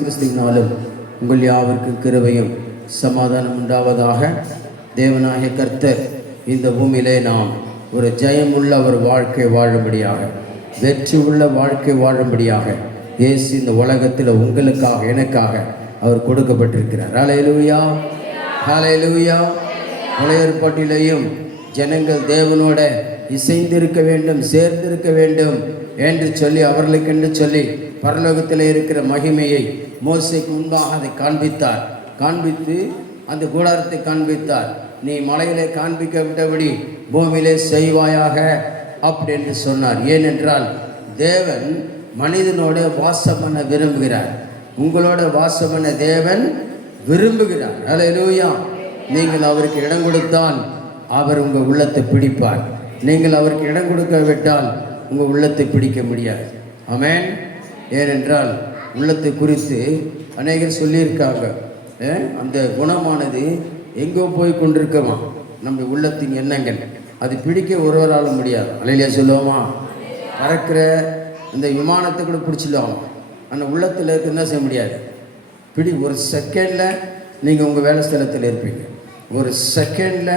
கிறிஸ்துவினாலும் உங்கள் யாவருக்கும் கிருபையும் சமாதானம் உண்டாவதாக. தேவனாகிய கர்த்தர் இந்த பூமியிலே நாம் ஒரு ஜெயமுள்ள ஒரு வாழ்க்கை வாழும்படியாக, வெற்றி உள்ள வாழ்க்கை வாழும்படியாக இயேசு இந்த உலகத்தில் உங்களுக்காக எனக்காக அவர் கொடுக்கப்பட்டிருக்கிறார். ஹல்லேலூயா, ஹல்லேலூயா. பழைய ஏற்பாட்டிலேயும் ஜனங்கள் தேவனோட இசைந்திருக்க வேண்டும், சேர்ந்திருக்க வேண்டும் என்று சொல்லி அவர்களுக்கென்று சொல்லி பரலோகத்தில் இருக்கிற மகிமையை மோசேக்கு முன்பாக அதை காண்பித்து அந்த கூடாரத்தை காண்பித்தார். நீ மலையிலே காண்பிக்க விட்டபடி பூமியிலே செய்வாயாக அப்படி என்று சொன்னார். ஏனென்றால் தேவன் மனிதனோட வாசம் பண்ண விரும்புகிறார். உங்களோட வாசம் பண்ண தேவன் விரும்புகிறார். ஹல்லேலூயா. நீங்கள் அவருக்கு இடம் கொடுத்தால் அவர் உங்கள் உள்ளத்தை பிடிப்பார். நீங்கள் அவருக்கு இடம் கொடுக்க விட்டால் உங்கள் உள்ளத்தை பிடிக்க முடியாது. ஆமென். ஏனென்றால் உள்ளத்தை குறித்து அநேகர் சொல்லியிருக்காங்க, அந்த குணமானது எங்கோ போய் கொண்டிருக்கமா, நம்ம உள்ளத்தின் எண்ணங்கள் அது பிடிக்க ஒருவரால முடியாது. அல்லேலூயா சொல்லுவோமா? பறக்கிற இந்த விமானத்தை கூட பிடிச்சிடுவாங்க, ஆனால் உள்ளத்தில் இருக்க என்ன செய்ய முடியாது, ஒரு செகண்டில் நீங்கள் உங்கள் வேலை ஸ்தலத்தில் இருப்பீங்க, ஒரு செகண்டில்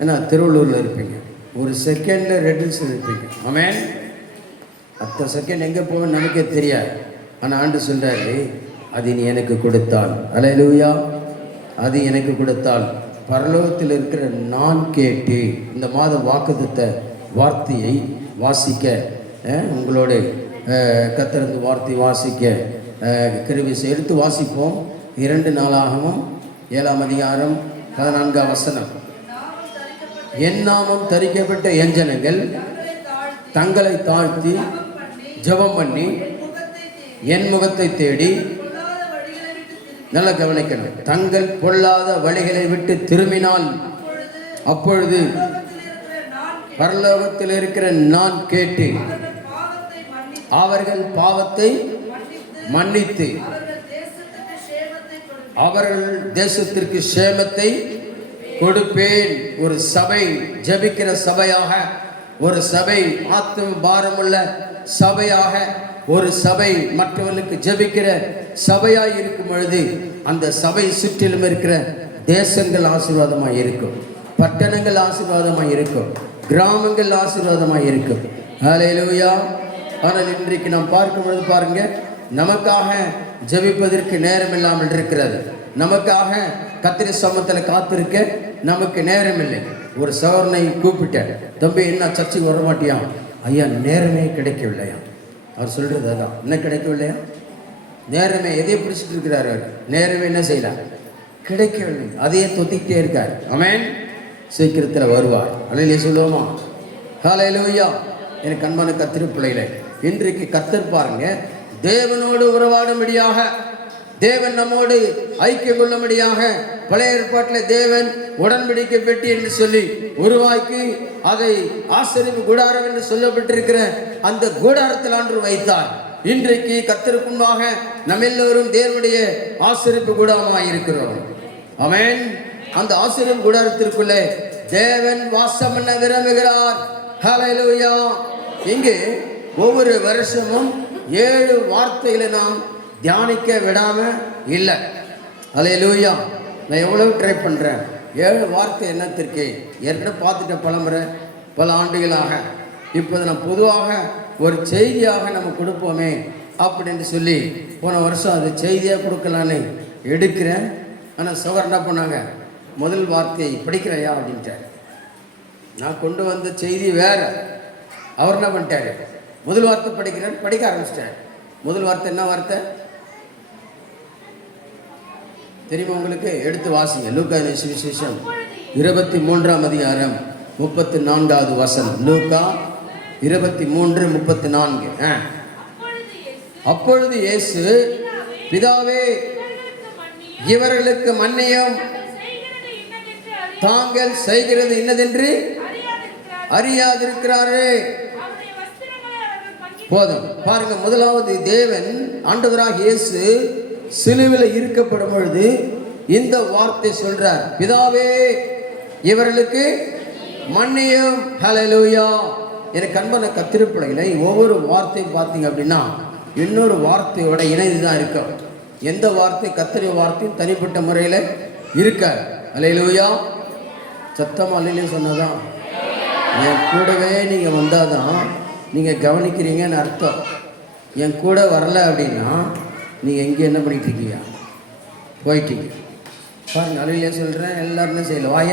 ஏன்னா திருவள்ளூரில் இருப்பீங்க, ஒரு செகண்டில் ரெட் ஹில்ஸில் இருப்பீங்க. ஆமென். அடுத்த செகண்ட் எங்கே போவேன்னு நமக்கே தெரியாது. ஆனால் ஆண்டு சொல்கிறாரு, அது நீ எனக்கு கொடுத்தால், ஹல்லேலூயா, அது எனக்கு கொடுத்தால் பரலோகத்தில் இருக்கிற நான் கேட்டு இந்த மாத வாக்குத்தத்த வார்த்தையை வாசிக்க உங்களோட கர்த்தர் வார்த்தை வாசிக்க கிருபை எடுத்து வாசிப்போம். 2 நாளாகவும் 7ஆம் அதிகாரம் 14ஆம் வசனம். என் நாமம் தரிக்கப்பட்ட என் ஜனங்கள் தங்களை தாழ்த்தி ஜெபம் பண்ணி என் முகத்தை தேடி, நல்லா கவனிக்கணும், தங்கள் பொல்லாத வழிகளை விட்டு திரும்பினால் அப்பொழுது பரலோகத்தில் இருக்கிற நான் கேட்டு அவர்கள் பாவத்தை மன்னித்து அவர்கள் தேசத்திற்கு சேமத்தை கொடுப்பேன். ஒரு சபை ஜெபிக்கிற சபையாக, ஒரு சபை ஆத்ம பாரமுள்ள சபையாக, ஒரு சபை மற்றவர்களுக்கு ஜெபிக்கிற சபையாய் இருக்கும் பொழுது அந்த சபை சுற்றிலும் இருக்கிற தேசங்கள் ஆசீர்வாதமாக இருக்கும், பட்டணங்கள் ஆசீர்வாதமாக இருக்கும், கிராமங்கள் ஆசீர்வாதமாக இருக்கும். ஹல்லேலூயா. ஆனால் இன்றைக்கு நாம் பார்க்கும் பொழுது பாருங்க, நமக்காக ஜெபிப்பதற்கு நேரம் இல்லாமல் இருக்கிறது. நமக்காக கர்த்தருடைய சமூகத்தில் காத்திருக்க நமக்கு நேரம் இல்லை. ஒரு சகோதரனை கூப்பிட்டேன், தம்பி என்ன சர்ச்சைக்கு வர மாட்டியா? ஐயா நேரமே கிடைக்கவில்லையா? அவர் சொல்றது அதான், என்ன கிடைக்கவில்லையா? நேரமே எதையை பிடிச்சிட்டு இருக்கிறார் அவர், நேரமே என்ன செய்யலாம், கிடைக்கவில்லை, அதையே தொத்திக்கிட்டே இருக்கார். ஆமென். சீக்கிரத்தில் வருவார். அல்லேலூயா சொல்லுவோமா? ஹல்லேலூயா. எனக்கு அன்பான கர்த்தர் பிள்ளைகளே, இன்றைக்கு கர்த்தர் பாருங்க, தேவனோடு உறவாடும்படியாக, தேவன் நம்மோடு ஐக்கியம் கொள்ளும்படியாக பழைய ஏற்பாட்டில் தேவன் உடன்படிக்கை பெட்டி என்று சொல்லி உருவாக்கி அதை ஆசரிப்பு கூடாரம் என்று சொல்லப்பட்டிருக்கிற அந்த கூடாரத்தில் ஆண்டு வைத்தார். இன்றைக்கு கர்த்தருக்குமாக நம்ம எல்லோரும் தேவனுடைய ஆசரிப்பு கூடாரமாக இருக்கிறோம். ஆமென். அந்த ஆசரிப்பு கூடாரத்திற்குள்ளே தேவன் வாசம் பண்ண விரும்புகிறார். ஹல்லேலூயா. இங்கு ஒவ்வொரு வருஷமும் 7 வார்த்தைகளை நாம் தியானிக்க விடாம இல்லை. ஹல்லேலூயா. நான் எவ்வளவு ட்ரை பண்ணுறேன், 7 வார்த்தை என்னத்திற்கு ஏற்கனவே பார்த்துட்ட பலமுறை, பல ஆண்டுகளாக. இப்போது நான் பொதுவாக ஒரு செய்தியாக நம்ம கொடுப்போமே அப்படின்னு சொல்லி போன வருஷம் அது செய்தியாக கொடுக்கலான்னு எடுக்கிறேன். ஆனால் சகோதரர் என்ன பண்ணாங்க, முதல் வார்த்தையை படிக்கிறையா அப்படின்ட்டார். நான் கொண்டு வந்த செய்தி வேற, அவர் என்ன பண்ணிட்டாரு, முதல் வார்த்தை படிக்கிறேன், படிக்க ஆரம்பிச்சிட்டார். முதல் வார்த்தை என்ன வார்த்தை தெரியுமா உங்களுக்கு? எடுத்து வாசிங்க. லூக்கா சுவிசேஷம் 23ஆம் அதிகாரம் 34வது வசனம். லூக்கா 23:34. அப்பொழுது இயேசு, பிதாவே இவர்களுக்கு மன்னியும், தாங்கள் செய்கிறது இன்னதென்று அறியாதிருக்கிறாரே. போதும் பாருங்க. முதலாவது தேவன் ஆண்டவராக இயேசு சிலுவையில் இருக்கப்படும் பொழுது இந்த வார்த்தை சொல்றார், பிதாவே இவர்களுக்கு மன்னியும். ஹல்லேலூயா. எனக்கு அன்பான கர்த்தர் பிள்ளைகளை, ஒவ்வொரு வார்த்தையும் பார்த்தீங்க அப்படின்னா இன்னொரு வார்த்தையோட இணைந்து தான் இருக்கும். எந்த வார்த்தை கர்த்தருடைய வார்த்தையும் தனிப்பட்ட முறையில் இருக்க. அல்லேலூயா. சத்தமாக அல்லேலூயா சொன்னதான். என் கூடவே நீங்கள் வந்தாதான் நீங்கள் கவனிக்கிறீங்கன்னு அர்த்தம். என் கூட வரல அப்படின்னா நீங்கள் எங்கே என்ன பண்ணிட்டு இருக்கீங்க? போயிட்டீங்க. பாருங்க, அல்லேலூயா சொல்கிறேன். எல்லாருமே செய்யல வாய.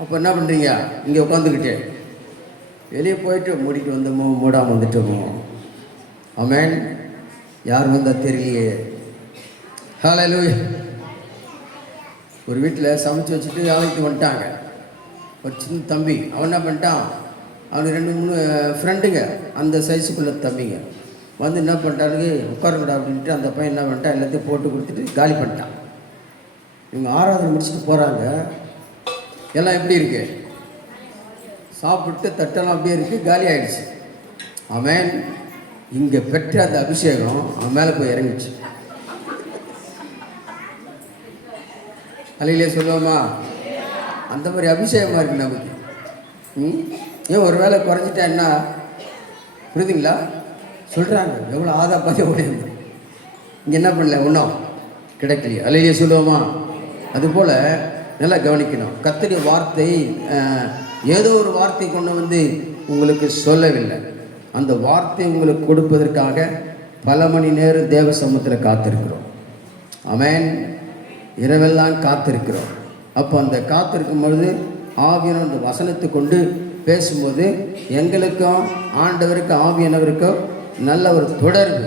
அப்போ என்ன பண்ணுறீங்க? இங்கே உட்காந்துக்கிட்டே வெளியே போயிட்டு மூடிட்டு வந்தோமோ மூடாமல் வந்துட்டோமோ. ஆமென். யார் வந்தால் தெரியலையே. ஹல்லேலூயா. ஒரு வீட்டில் சமைச்சு வச்சுட்டு வேலைக்கு வந்துட்டாங்க. ஒரு சின்ன தம்பி, அவன் என்ன பண்ணிட்டான், அவனுக்கு 2-3 ஃப்ரெண்டுங்க, அந்த சைஸுக்குள்ள தம்பிங்க வந்து என்ன பண்ணிட்டானுங்க, உட்காருங்கடா அப்படின்ட்டு அந்த பையன் என்ன பண்ணிட்டான், எல்லாத்தையும் போட்டு கொடுத்துட்டு காலி பண்ணிட்டான். இவங்க ஆராதனை முடிச்சுட்டு போகிறாங்க. எல்லாம் எப்படி இருக்கு? சாப்பிட்டு தட்டெல்லாம் அப்படியே இருக்குது, காலி ஆகிடுச்சு. ஆமென். இங்கே பெற்ற அந்த அபிஷேகம் அவன் மேலே போய் இறங்கிச்சு. அல்லேலூயா சொல்லுவோமா? அந்த மாதிரி அபிஷேகமாக இருக்குது நமக்கு. ஏன் ஒரு வேளை குறைஞ்சிட்டா என்ன புரியுதுங்களா? சொல்கிறாங்க எவ்வளோ ஆதா பாதியாக ஓடிந்து இங்கே என்ன பண்ணல, ஒன்றும் கிடைக்கலையே. அல்லேலூயா சொல்லுவோமா? அதுபோல் நல்லா கவனிக்கணும். கர்த்தருடைய வார்த்தை ஏதோ ஒரு வார்த்தை கொண்டு வந்து உங்களுக்கு சொல்லவில்லை. அந்த வார்த்தை உங்களுக்கு கொடுப்பதற்காக பல மணி நேரம் தேவ சமூகத்தில் காத்திருக்கிறோம். ஆமென். இரவெல்லாம் காத்திருக்கிறோம். அப்போ அந்த காத்திருக்கும் பொழுது ஆவியான அந்த வசனத்தை கொண்டு பேசும்போது எங்களுக்கும் ஆண்டவருக்கும் ஆவியானவருக்கும் நல்ல ஒரு தொடர்பு.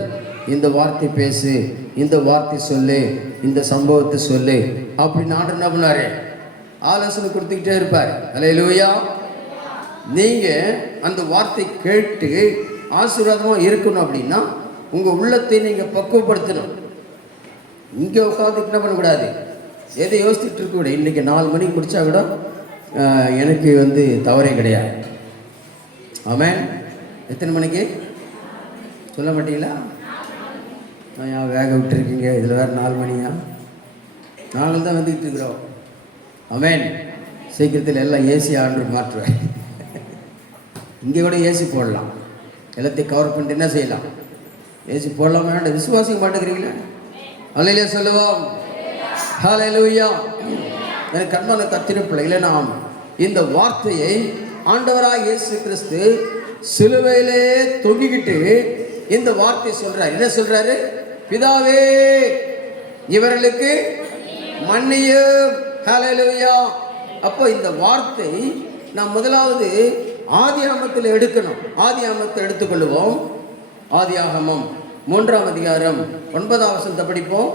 இந்த வார்த்தை பேசு, இந்த வார்த்தை சொல்லு, இந்த சம்பவத்தை சொல்லு அப்படின்னு ஆண்டவர் என்ன பண்ணாரு? ஆலோசனை கொடுத்துக்கிட்டே இருப்பார். அல்லேலூயா. நீங்கள் அந்த வார்த்தை கேட்டு ஆசீர்வாதமாக இருக்கணும் அப்படின்னா உங்கள் உள்ளத்தை நீங்கள் பக்குவப்படுத்தணும். இங்கே உட்காந்துட்டு என்ன பண்ணக்கூடாது, எதை யோசிச்சுட்டு இருக்கக்கூடாது. இன்றைக்கி 4 மணிக்கு முடித்தா கூட எனக்கு தவறே கிடையாது. ஆமென். எத்தனை மணிக்கு சொல்ல மாட்டீங்களா? ஏன் வேக விட்டுருக்கீங்க? இதில் வேறு 4 மணியா? நாங்கள் தான் வந்துக்கிட்டு இருக்கிறோம். ஆமென். சீக்கிரத்தில் எல்லாம் ஏசி ஆர்டர் மாற்றுவேன். இங்கே கூட ஏசி போடலாம். எல்லாத்தையும் கவர் பண்ணிட்டு என்ன செய்யலாம்? ஏசி போடலாமா? விசுவாசிக்க மாட்டேங்கிறீங்களா? அல்லேலூயா சொல்லுவோம். ஹல்லேலூயா. எனக்கு அன்பான கர்த்தருடைய பிள்ளைகளே, நாம் இந்த வார்த்தையை ஆண்டவராக இயேசு கிறிஸ்து சிலுவையிலே தொங்கிக்கிட்டு இந்த வார்த்தை சொல்றார். என்ன சொல்றாரு? பிதாவே இவர்களுக்கு மன்னியும். ஹல்லேலூயா. அப்போ இந்த வார்த்தை நாம் முதலாவது ஆதியாகமத்தில் எடுக்கணும். ஆதியாகமத்தை எடுத்துக்கொள்வோம். ஆதியாகமம் 3ஆம் அதிகாரம் 9ஆம் வசனத்தை படிப்போம்.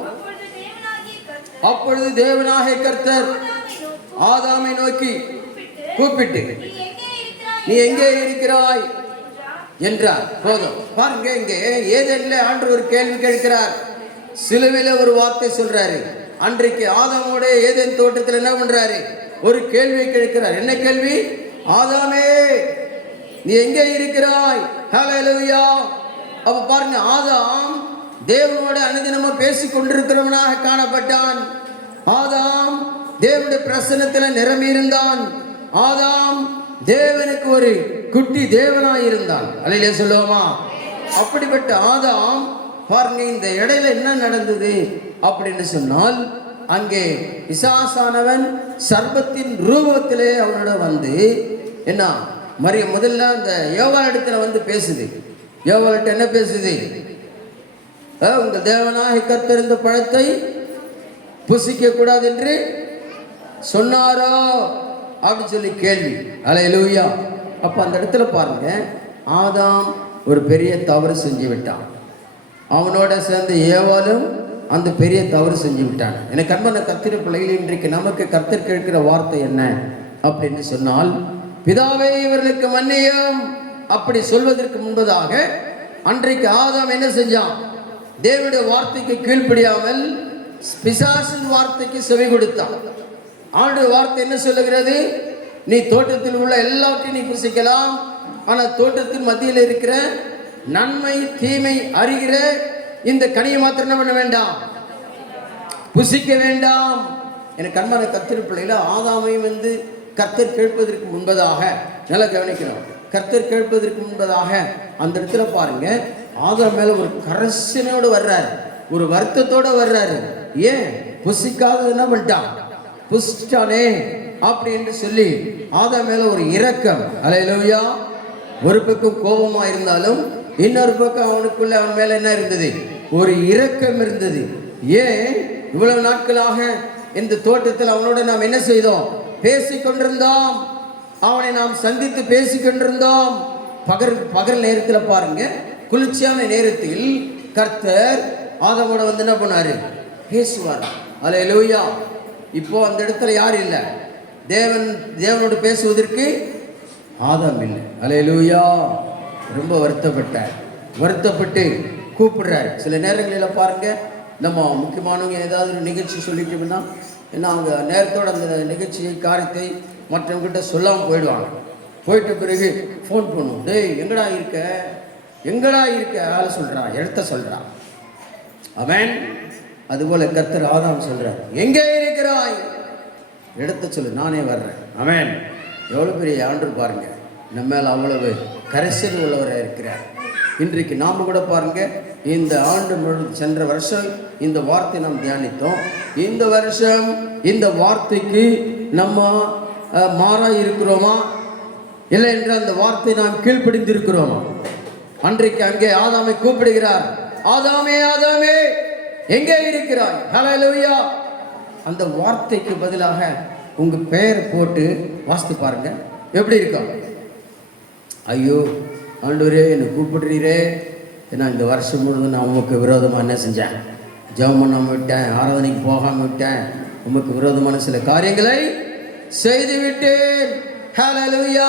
அப்பொழுது தேவனாகிய கர்த்தர் ஆதாமை நோக்கி கூப்பிட்டு, நீ எங்கே இருக்கிறாய் என்றார். போதும். பாருங்க, இங்கே ஏதேனிலே ஆண்டவர் ஒரு கேள்வி கேட்கிறார். சிலுவையில ஒரு வார்த்தை சொல்றாரு. அன்றைக்கு ஆதாமோட ஏதேன் தோட்டத்தில் என்ன பண்றாரு? ஒரு கேள்வியை கேட்கிறார். என்ன கேள்வி? ஆதாமே நீ எங்கே இருக்கிறாய்? ஹல்லேலூயா. அப்ப பாருங்க, ஆதாம் தேவனோட அனுதினமும் பேசி கொண்டிருக்கிறவனாக காணப்பட்டான். ஆதாம் தேவனுடைய பிரசன்னத்தில் நிரம்பி இருந்தான். ஆதாம் தேவனுக்கு ஒரு குட்டி தேவனாய் இருந்தான். அல்லேலூயா சொல்லுவோமா? அப்படிப்பட்ட ஆதாம் பாருங்க, இந்த இடையில என்ன நடந்தது அப்படின்னு சொன்னால், அங்கே பிசாசானவன் சர்ப்பத்தின் ரூபத்திலே அவனோட வந்து என்ன முதல்ல அந்த யோவாள் இடத்துல வந்து பேசுது. யோவாள்கிட்ட என்ன பேசுது? உங்க தேவனாகிய கர்த்தர் இந்த பழத்தை புசிக்க கூடாது என்று சொன்னாரோ அப்படின்னு சொல்லி கேள்வி. அல்லேலூயா. அப்ப அந்த இடத்துல பாருங்க, ஆதாம் ஒரு பெரிய தவறு செஞ்சு விட்டான். அவனோட சேர்ந்து ஏவாளும் அந்த பெரிய தவறு செஞ்சு விட்டாங்க. எனக்கு அன்பான கர்த்தருடைய பிள்ளைகள், இன்றைக்கு நமக்கு கர்த்தர் கேட்கிற வார்த்தை என்ன அப்படின்னு சொன்னால், பிதாவே இவர்களுக்கு மன்னியும் அப்படி சொல்வதற்கு முன்பதாக அன்றைக்கு ஆதாம் என்ன செஞ்சான்? தேவனுடைய வார்த்தைக்கு கீழ்ப்படியாமல் பிசாசின் வார்த்தைக்கு செவி கொடுத்தான். ஆண்டவருடைய வார்த்தை என்ன சொல்லுகிறது? நீ தோட்டத்தில் உள்ள எல்லாவற்றையும் நீ புசிக்கலாம், ஆனால் தோட்டத்தின் மத்தியில் இருக்கிற நன்மை தீமை அறிகிற இந்த கனியை மாத்திரம் என்ன பண்ண வேண்டாம்? புசிக்க வேண்டாம். எனக்கு அன்பான கர்த்தர் பிள்ளைகள, ஆதாமையும் கர்த்தர் கேட்பதற்கு முன்பதாக நல்லா கவனிக்கணும். கர்த்தர் கேட்பதற்கு முன்பதாக அந்த இடத்துல பாருங்க, ஆதாம் மேல ஒரு கரசனையோடு வர்றாரு, ஒரு வருத்தத்தோட வர்றாரு. ஏன் புசிக்காதது என்ன பண்ணிட்டான், புசிச்சானே அப்படின்னு சொல்லி ஆதாம் மேல ஒரு இரக்கம். அல்லேலூயா. ஒரு பக்கம் கோபமா இருந்தாலும் இன்னொரு பக்கம் அவனுக்குள்ள அவன் மேல என்ன இருந்தது, ஒரு இரக்கம் இருந்தது. ஏன் இவ்வளவு நாட்களாக இந்த தோட்டத்தில் அவனோட நாம் என்ன செய்தோம், பேசிக்கொண்டிருந்தோம், அவனை நாம் சந்தித்து பேசிக்கொண்டிருந்தோம். பகல் நேரத்தில் பாருங்க, குளிர்ச்சியான நேரத்தில் கர்த்தர் ஆதாமோட வந்து என்ன பண்ணாரு, பேசுவார். அல்லேலூயா. இப்போ அந்த இடத்துல யார் இல்லை, தேவனோடு பேசுவதற்கு ஆதாம் இல்லை. அல்லேலூயா. ரொம்ப வருத்தப்பட்டு கூப்பிடுறாரு. சில நேரங்களில் பாருங்க, நம்ம முக்கியமானவங்க ஏதாவது ஒரு நிகழ்ச்சி சொல்லிட்டோம்னா ஏன்னா அவங்க நேரத்தோடு அந்த நிகழ்ச்சியை காரியத்தை மற்றவங்கிட்ட சொல்லாமல் போயிடுவாங்க. போயிட்ட பிறகு ஃபோன் பண்ணும், டேய் எங்கடா இருக்க ஆளை சொல்கிறான், இடத்த சொல்கிறான். அவன் அதுபோல் கர்த்தர் ஆதாம் சொல்கிறார், எங்கே இருக்கிறாய், இடத்த சொல்லு, நானே வர்றேன். அவன் எவ்வளோ பெரிய ஆண்டு பாருங்க, நம்ம மேலே அவ்வளவு கரிசனை உள்ளவராக இருக்கிறார். இன்றைக்கு நாம் கூட பாருங்க, இந்த ஆண்டு சென்ற வருஷம் இந்த வார்த்தை நாம் தியானித்தோம். இந்த வருஷம் இந்த வார்த்தைக்கு நம்ம மாறா இருக்கிறோமா, இல்லை என்று அந்த வார்த்தை நாம் கீழ்ப்படிந்திருக்கிறோமா? அன்றைக்கு அங்கே ஆதாமை கூப்பிடுகிறார், ஆதாமே ஆதாமே எங்கே இருக்கிறாய். ஹல்லேலூயா. அந்த வார்த்தைக்கு பதிலாக உங்க பெயரை போட்டு வாசித்து பாருங்க, எப்படி இருக்கும். ஐயோ ஆண்டவரே என்னை கூப்பிடுறீரே, ஏன்னா இந்த வருஷம் முழுவதும் நான் உமக்கு விரோதமாக என்ன செஞ்சேன், ஜெபம் பண்ணாமல் விட்டேன், ஆராதனைக்கு போகாமல் விட்டேன், உமக்கு விரோதமான சில காரியங்களை செய்து விட்டேன். ஹல்லேலூயா.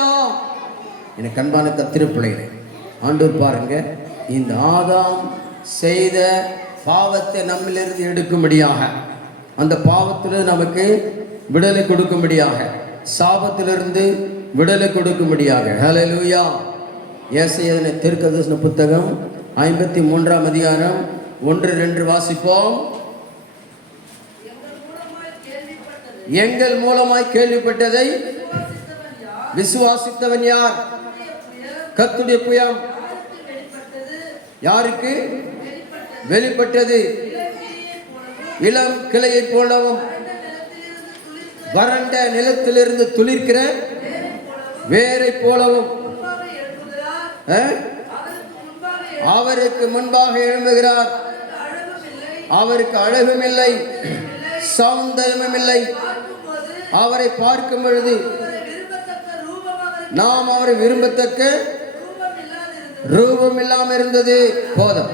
எனக்கு அன்பான கர்த்தருடைய பிள்ளைகளே, ஆண்டவர் பாருங்க, இந்த ஆதாம் செய்த பாவத்தை நம்மிலிருந்து எடுக்கும்படியாக, அந்த பாவத்திலிருந்து நமக்கு விடுதலை கொடுக்கும்படியாக, சாபத்திலிருந்து விடுதலை கொடுக்கும்படியாக. ஹல்லேலூயா. ஏசாயா தீர்க்கதரிசன புத்தகம் 53ஆம் அதிகாரம் 1-2 வாசிப்போம். எங்கள் மூலமாய் கேள்விப்பட்டதை விசுவாசித்தவன் யார்? கர்த்தருடைய புயம் யாருக்கு வெளிப்பட்டது? இளம் கிளையை போலவும் வறண்ட நிலத்திலிருந்து துளிர்க்கிற வேரை போலவும் அவருக்கு முன்பாக எழும்புகிறார். அவருக்கு அழகும் இல்லை, சௌந்தரியமும் இல்லை. அவரை பார்க்கும் பொழுது நாம் அவரை விரும்பத்தக்க ரூபம் இல்லாமல் இருந்தது. போதும்.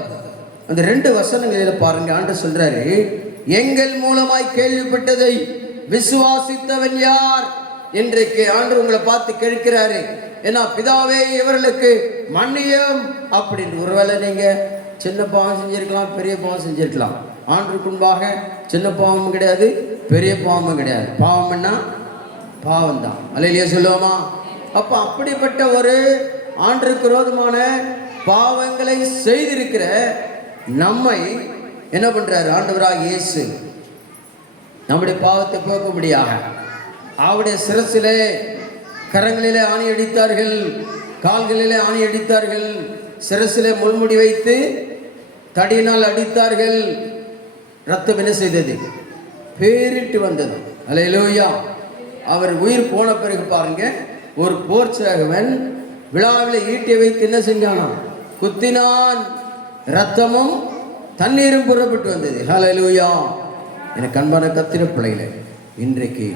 அந்த 2 வசனங்களில் பாருங்க, ஆண்டு சொல்றாரு, எங்கள் மூலமாய் கேள்விப்பட்டதை விசுவாசித்தவன் யார்? இன்றைக்கு ஆண்டு உங்களை பார்த்து கேட்கிறாரு, ஏன்னா பிதாவே இவர்களுக்கு மன்னியும் அப்படின்னு. ஒருவேளை நீங்க சின்ன பாவம் செஞ்சிருக்கலாம், பெரிய பாவம் செஞ்சிருக்கலாம். ஆண்டுக்கு முன்பாக சின்ன பாவமும் கிடையாது, பெரிய பாவமும் கிடையாது. பாவம்னா பாவம் தான். அல்லேலூயா சொல்லுவோமா? அப்ப அப்படிப்பட்ட ஒரு ஆண்டுக்கு விரோதமான பாவங்களை செய்திருக்கிற நம்மை என்ன பண்றாரு ஆண்டவராக இயேசு, நம்முடைய பாவத்தை போக்கும்படியாக அவருடைய சிரசிலே கரங்களிலே ஆணி அடித்தார்கள், கால்களிலே ஆணி அடித்தார்கள், சிரசிலே முள்முடி வைத்து தடியினால் அடித்தார்கள். ரத்தம் என்ன செய்தது? பேரிட்டு வந்தது. அல்லேலூயா. அவர் உயிர் போன பிறகு பாருங்க, ஒரு போர் சேவகன் விழாவில் ஈட்டியை வைத்து என்ன செஞ்சானா? குத்தினான். ரத்தமும் தண்ணீரும் புறப்பட்டு வந்தது. ஹல்லேலூயா. எனக்கு அன்பான கர்த்தருடைய பிள்ளைகளே, இன்றைக்கு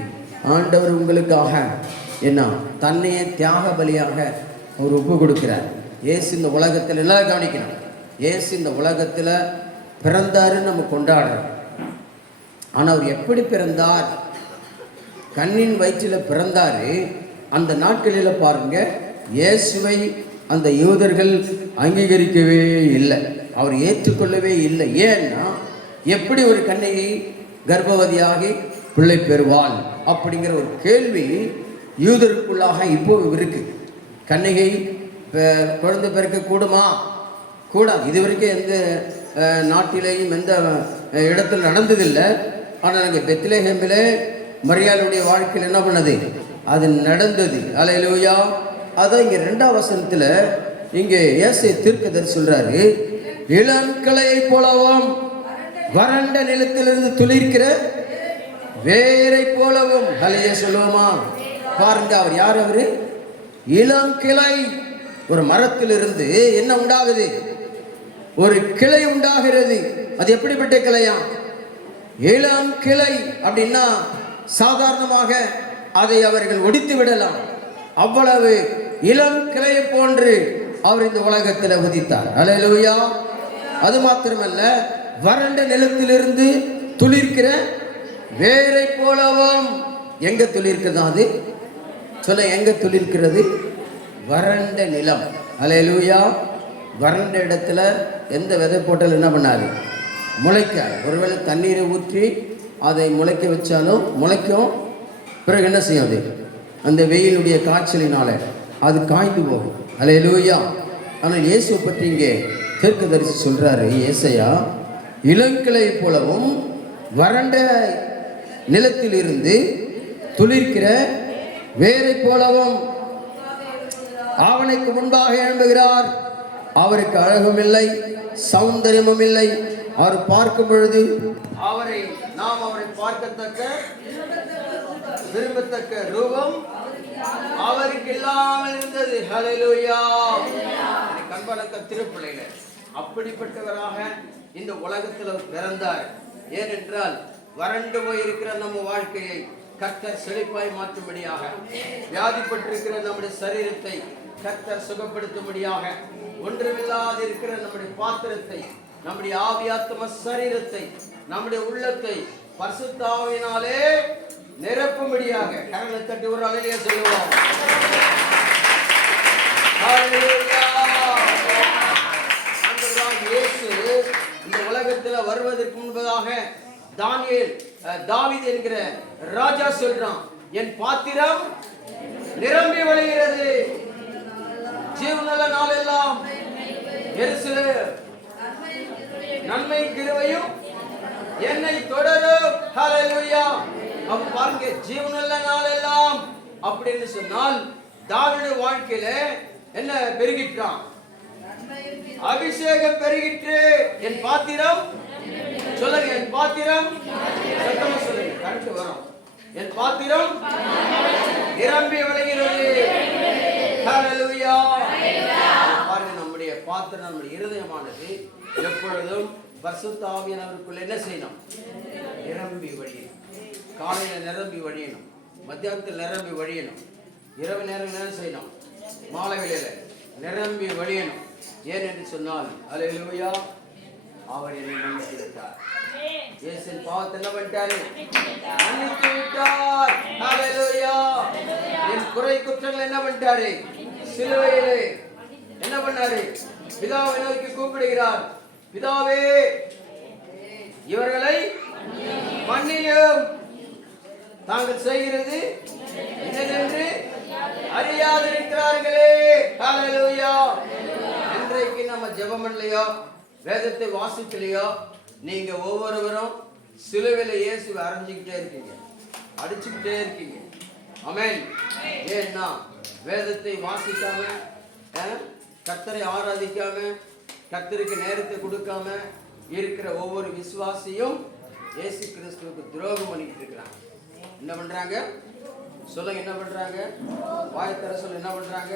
ஆண்டவர் உங்களுக்காக என்ன தன்னையே தியாக பலியாக அவர் ஒப்பு கொடுக்கிறார். இயேசு இந்த உலகத்தில் எல்லாம் கவனிக்கணும். இயேசு இந்த உலகத்தில் பிறந்தாருன்னு நம்ம கொண்டாடுறோம். ஆனால் அவர் எப்படி பிறந்தார்? கண்ணின் வயிற்றில் பிறந்தாரு. அந்த நாட்களில் பாருங்க, இயேசுவை அந்த யூதர்கள் அங்கீகரிக்கவே இல்லை, அவர் ஏற்றுக்கொள்ளவே இல்லை. ஏன்னா எப்படி ஒரு கன்னிகை கர்ப்பவதியாகி பிள்ளை பெறுவாள் அப்படிங்கிற ஒரு கேள்வி யூதருக்குள்ளாக இப்போ இருக்கு. கன்னிகை குழந்தை பிறக்க கூடுமா? கூடாது. இதுவரைக்கும் எந்த நாட்டிலேயும் எந்த இடத்துல நடந்ததில்லை. ஆனால் நாங்கள் பெத்லெஹேமில் மரியாளுடைய வாழ்க்கையில் என்ன பண்ணது? அது நடந்தது. அல்லேலூயா. அதான் இங்கே 2ஆம் வசனத்தில் இங்கே ஏசாயா தீர்க்கதரிசி சொல்றாரு, இளங்கிளையை போலவும் வறண்ட நிலத்திலிருந்து துளிர்க்கிற வேரை போலவும். ஹல்லேலூயா சொல்லுவோமா? பாருங்க, அவர் யார்? அவரு இளங்கிளை. ஒரு மரத்திலிருந்து என்ன உண்டாகுது? ஒரு கிளை உண்டாகிறது. அது எப்படிப்பட்ட கிளையா? இளம் கிளை. அப்படின்னா சாதாரணமாக அதை அவர்கள் ஒடித்து விடலாம். அவ்வளவு இளம் கிளையை போன்று அவர் இந்த உலகத்தில் உதித்தார். அல்லேலூயா. அது மாத்திரமல்ல, வறண்ட நிலத்திலிருந்து துளிர்க்கிற வேரை போலவும். எங்க துளிர்க்குதா? அது சொல்ல, எங்க துளிர்க்கிறது? வறண்ட நிலம். அல்லேலூயா. வறண்ட இடத்துல எந்த விதை போட்டாலும் என்ன பண்ணாது? முளைக்க. ஒருவேளை தண்ணீரை ஊற்றி அதை முளைக்க வச்சாலும் முளைக்கும். பிறகு என்ன செய்யும்? அது அந்த வெயிலுடைய காய்ச்சலினால அது காய்ந்து போகும். அல்லேலூயா. ஆனால் இயேசுவை பற்றி இங்கே தீர்க்கதரிசி சொல்றாரு, ஏசாயா, இளங்கிளை போலவும் வறண்ட நிலத்தில் இருந்து துளிர்க்கிற வேரை போலவும் அவனுக்கு முன்பாக எழும்புகிறார். அவருக்கு அழகும் இல்லை, சௌந்தரியமும் இல்லை. அவர் பார்க்கும் பொழுது நாம் அவரை பார்க்கத்தக்க விரும்பத்தக்க ரூபம் அவருக்கு இல்லாமல் இருந்தது. ஹல்லேலூயா. கண்பலக்க திருப்பிள்ளைகள் அப்படிப்பட்டவராக இந்த உலகத்தில் பிறந்தார். ஏனென்றால் வறண்டு போயிருக்கிற நம்ம வாழ்க்கையை கர்த்தர் செழிப்பாய் மாற்றும்படியாக, வியாதிப்பட்டிருக்கிற நம்முடைய சரீரத்தை கர்த்தர் சுகப்படுத்தும்படியாக, ஒன்றுமில்லாது இருக்கிற நம்முடைய பாத்திரத்தை, நம்முடைய ஆவியாத்ம சரீரத்தை, நம்முடைய உள்ளத்தை பரிசுத்த ஆவியினாலே நிரப்பும்படியாக கரங்களை தட்டி ஒரு அல்லேலூயா சொல்லுவோம். இயேசு இந்த உலகத்தில் வருவதற்கு முன்பதாக தாவீது என்கிற ராஜா சொல்றான், என் பாத்திரம் நிரம்பி வழிகிறது, ஜீவனுள்ள நாளெல்லாம் எருசலேம் நன்மை கிருபையும் என்னை தொடரும். ஹல்லேலூயா. அப்ப பாருங்க, ஜீவனுள்ள நாளெல்லாம் அப்படின்னு சொன்னால் தாவீது வாழ்க்கையில என்ன பெருகிட்டான்? அபிஷேகம் பெருகிட்டு. என் பாத்திரம் சொல்லுங்க, என் பாத்திரம், சத்தமா சொல்லுங்க, கரெக்ட் வரும். என் பாத்திரம் நிரம்பி வழிகிறது. ஹல்லேலூயா. பாருங்க, நம்முடைய பாத்திரம், நம்முடைய இருதயமானது எப்பொழுதும் பரிசுத்த ஆவியானவருக்குள்ள என்ன செய்யணும்? நிரம்பி வழியணும். காலையில நிரம்பி வழியணும், மத்தியானத்தில் நிரம்பி வழியணும், இரவு நேரம் என்ன செய்யணும்? மாலை வேளையில நிரம்பி வழியணும். ஏன் என்று சொன்னால், அல்லேலூயா, அவர் என்னை மன்னித்து விட்டார். இயேசுவின் பாவத்தை என்ன பண்ணிட்டாரு? மன்னித்து விட்டார். அல்லேலூயா. என் குறை குற்றங்களை என்ன பண்ணிட்டாரு? சிலுவையிலே என்ன பண்ணாரு? பிதாவை நோக்கி கூப்பிடுகிறார், பிதாவே இவர்களை மன்னியும், தாங்கள் செய்கிறது என்னவென்று அறியாதிருக்கிறார்களே. ஹல்லேலூயா. இன்றைக்கு நம்ம ஜெபம் பண்ணலையோ, வேதத்தை வாசிக்கலையோ, நீங்க ஒவ்வொருவரும் சிலுவையில இயேசுவை அரைஞ்சிக்கிட்டே இருக்கீங்க, அடிச்சுக்கிட்டே இருக்கீங்க. ஆமென். ஏன்னா வேதத்தை வாசிக்காம, கர்த்தரை ஆராதிக்காம, கர்த்தருக்கு நேரத்தை கொடுக்காம இருக்கிற ஒவ்வொரு விசுவாசியும் இயேசு கிறிஸ்துவுக்கு துரோகம் பண்ணிட்டு இருக்கிறாங்க. என்ன பண்றாங்க? சொல்லுங்க, என்ன பண்றாங்க? வாயத்தர சொல்ல என்ன பண்றாங்க?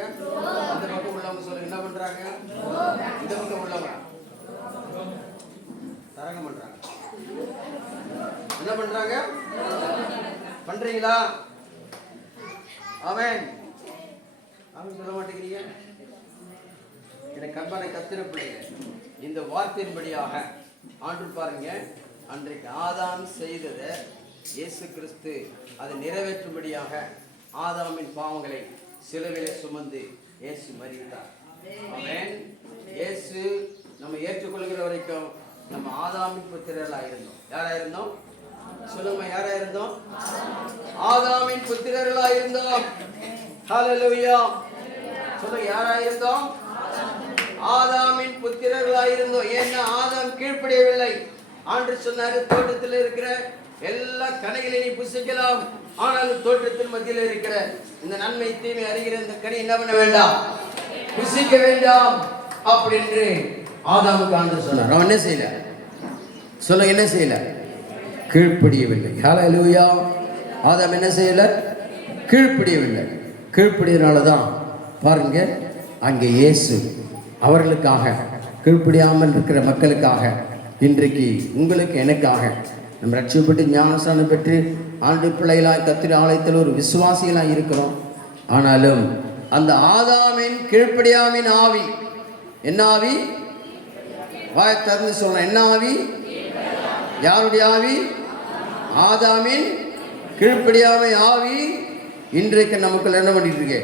அந்த பக்கம் உள்ளவங்க சொல்லுங்க, என்ன பண்றாங்க? இந்த பக்கம் உள்ளவங்க தரங்க பண்றாங்க. என்ன பண்றாங்க? பண்றீங்களா? ஆமென். ஆமென் சொல்ல மாட்டேங்கிறீங்க. எனக்கு கண்பான கர்த்தருடைய பிள்ளைகளே, இந்த வார்த்தையின்படியாக ஆண்டு பாருங்க, அன்றைக்கு ஆதாம் செய்ததை இயேசு கிறிஸ்து அதை நிறைவேற்றும்படியாக ஆதாமின் பாவங்களை சிலுவையிலே சுமந்து இயேசு மரித்தார். ஆமென். இயேசு நம்ம ஏற்றுக்கொள்கிற வரைக்கும் நம்ம ஆதாமின் புத்திரர்களாக இருந்தோம். யாரா இருந்தோம்? சொல்லுங்க, யாரா இருந்தோம்? ஆதாமின் புத்திரர்களாக இருந்தோம். ஹல்லேலூயா. சொல்லுங்க, யாரா இருந்தோம்? ஆதாமின் புத்திரர்களாக இருந்தோம். ஏன்னா ஆதாம் கீழ்ப்படியவில்லை. ஆண்டவர் சொன்னாரு, தோட்டத்தில் இருக்கிற எல்லா கனிகளையும் நீ புசிக்கலாம், ஆனால் தோட்டத்தின் மத்தியில் இருக்கிற இந்த நன்மை தீமை அறிகிற இந்த கனி என்ன பண்ண வேண்டாம்? புசிக்க வேண்டாம் அப்படின்னு ஆதாமுக்கு ஆண்டவர் சொன்னார். அவன் என்ன செய்யல? சொல்ல, என்ன செய்யல? கீழ்ப்படியவில்லை. ஹல்லேலூயா. ஆதாம் என்ன செய்யல? கீழ்ப்படியவில்லை. கீழ்ப்படியனால தான் பாருங்க, அங்கே இயேசு அவர்களுக்காக, கீழ்ப்படியாமல் இருக்கிற மக்களுக்காக, இன்றைக்கு உங்களுக்கு எனக்காக நம்ம ரட்சிக்கப்பட்டு ஞானஸ்நானம் பெற்று ஆண்டு பிள்ளைகளாய் கர்த்தருடைய ஆலயத்தில் ஒரு விசுவாசிகளாக இருக்கிறோம். ஆனாலும் அந்த ஆதாமின் கீழ்ப்படியாமின் ஆவி, என்ன ஆவி? வாயை திறந்து சொல்லணும். என்ன ஆவி? யாருடைய ஆவி? ஆதாமின் கீழ்ப்படியாமை ஆவி இன்றைக்கு நமக்குள்ள என்ன பண்ணிட்டு இருக்கு?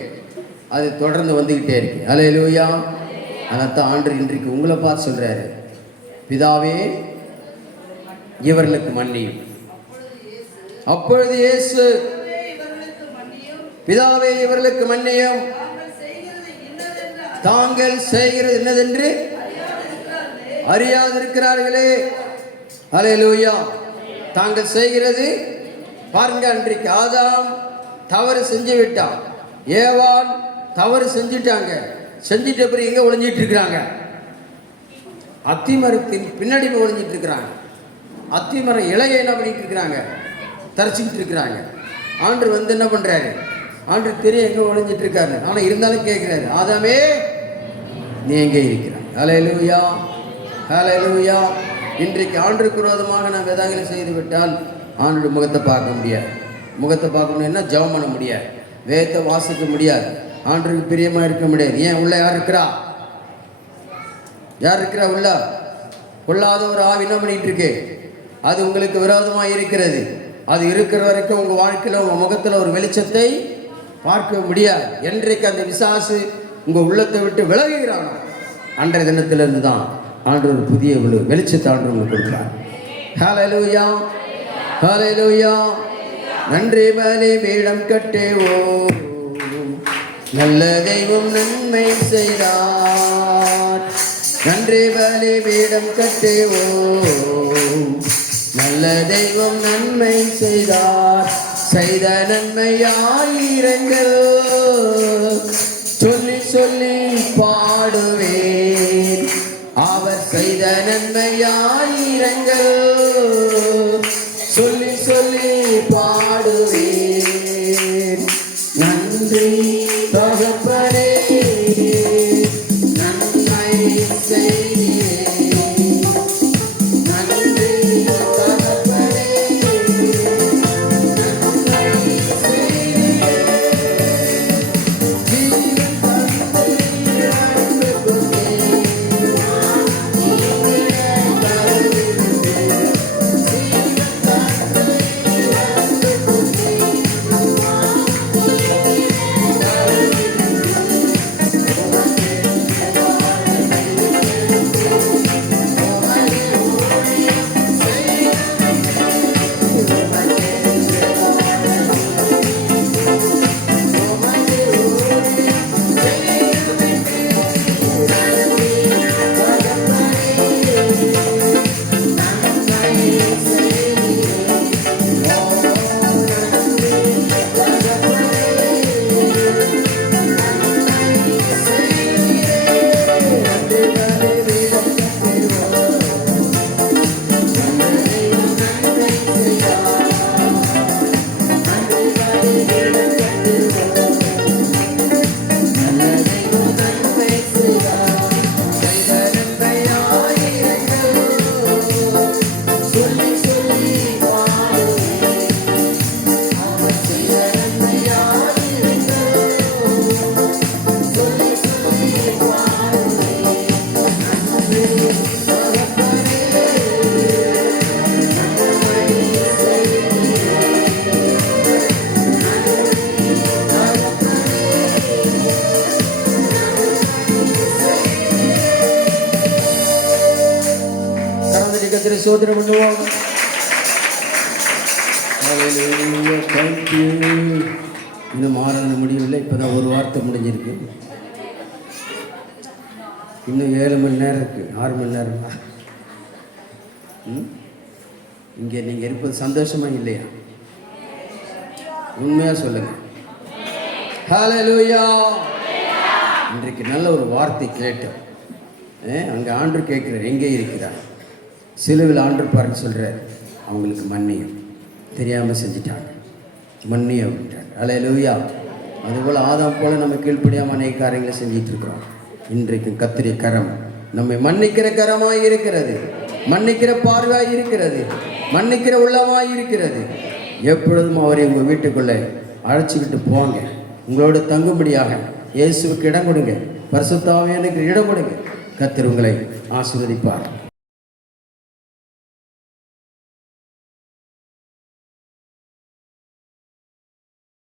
அது தொடர்ந்து வந்துகிட்டே இருக்கு. ஹல்லேலூயா. அதைத்தான் ஆண்டவர் இன்றைக்கு உங்களை பார்த்து சொல்றாரு, பிதாவே இவர்களுக்கு மன்னியும். அப்பொழுது இயேசு, பிதாவே இவர்களுக்கு மன்னியும், தாங்கள் செய்கிறது என்னதென்று அறியாதிருக்கிறார்களே. ஹல்லேலூயா. தாங்கள் செய்கிறது பாருங்க, அன்றைக்கு ஆதாம் தவறு செஞ்சு விட்டான், ஏவாள் தவறு செஞ்சுட்டாங்க. செஞ்சுட்ட பிறகு எங்க ஒளிஞ்சிட்டு இருக்கிறாங்க? அத்திமரத்தின் பின்னாடி ஒளிஞ்சிட்டு இருக்கிறாங்க. அத்திமர இலையை என்ன பண்ணிட்டு இருக்கிறாங்க? தரிச்சிக்கிட்டு இருக்கிறாங்க. ஆண்டவர் வந்து என்ன பண்றாரு? ஆண்டவர் தெரியும் எங்க ஒளிஞ்சிட்டு இருக்காரு. ஆனா இருந்தாலும் கேட்கிறாரு, ஆதாமே நீ எங்கே இருக்கிறாய்? ஹல்லேலூயா. ஹல்லேலூயா. இன்றைக்கு ஆண்டவருக்கு விரோதமாக நாம் எதாவது செய்து விட்டால் ஆண்டவர் முகத்தை பார்க்க முடியாது. முகத்தை பார்க்கணும்னா ஜெபம் பண்ண முடியாது, வேதத்தை வாசிக்க முடியாது, ஆண்டவருக்கு பிரியமா இருக்க முடியாது. ஏன்? உள்ள யார் இருக்கிறா? யார் இருக்கிறா? உள்ள கொள்ளாத ஒரு ஆவி என்ன பண்ணிட்டு இருக்கு? அது உங்களுக்கு விரோதமாக இருக்கிறது. அது இருக்கிற வரைக்கும் உங்க வாழ்க்கையில, உங்க முகத்துல ஒரு வெளிச்சத்தை பார்க்க முடியாது. என்றைக்கு அந்த விசாசு உங்க உள்ளத்தை விட்டு விலகுகிறானோ அன்றைய தினத்திலிருந்து தான் ஆண்டவர் ஒரு புதிய வெளிச்சத்தை ஆண்டவர் உங்களுக்கு கொடுக்கிறார். ஹல்லேலூயா. ஹல்லேலூயா. நன்றி பலி பீடம் கட்டேவோம், நல்ல தெய்வம் நன்மை செய்தார். நன்றி பலி பீடம் கட்டேவோம், நல்ல தெய்வம் நன்மை செய்தார். செய்த நன்மை ஆயிரங்கள் சொல்லி சொல்லி பாடுவேன். அவர் செய்த நன்மை ஆயிரங்கள் சொல்லி சொல்லி பாடுவேன். நன்றி தகப்பனே, நன்மை செய்தீரே. நன்றி தகப்பனே, நன்மை செய்தீரே. ஜீவன் தந்தை அன்பு கொண்டே சோதனை பண்ணுவாங்க. இன்னும் ஆராதனை முடியவில்லை. இப்போதான் ஒரு வார்த்தை முடிஞ்சிருக்கு. இன்னும் 7 மணி நேரம் இருக்கு. 6 மணி நேரம். இங்கே நீங்க இருப்பது சந்தோஷமா இல்லையா? உண்மையா சொல்லுங்க. ஹல்லேலூயா. இன்றைக்கு நல்ல ஒரு வார்த்தை கேட்டோம். அங்கே ஆண்டு கேட்குறார், எங்கே இருக்கிறார்? சிலுவில் ஆண்டு பாருன்னு சொல்கிறார், அவங்களுக்கு மன்னியும், தெரியாமல் செஞ்சிட்டாங்க, மன்னியும் அப்படின்றாங்க. அல்லேலூயா. அதுபோல் ஆதாம் போல் நம்ம கீழ்ப்படியாமல் அநேக காரியங்களை செஞ்சிட்ருக்கிறோம். இன்றைக்கு கர்த்தருடைய கரம் நம்மை மன்னிக்கிற கரமாய் இருக்கிறது, மன்னிக்கிற பார்வையாய் இருக்கிறது, மன்னிக்கிற உள்ளமாய் இருக்கிறது. எப்பொழுதும் அவரை உங்கள் வீட்டுக்குள்ளே அழைச்சிக்கிட்டு போங்க. உங்களோட தங்கும்படியாக இயேசுவுக்கு இடம் கொடுங்க, பரிசுத்த ஆவியானவருக்கு இடம் கொடுங்க. கர்த்தர் உங்களை ஆசீர்வதிப்பார்.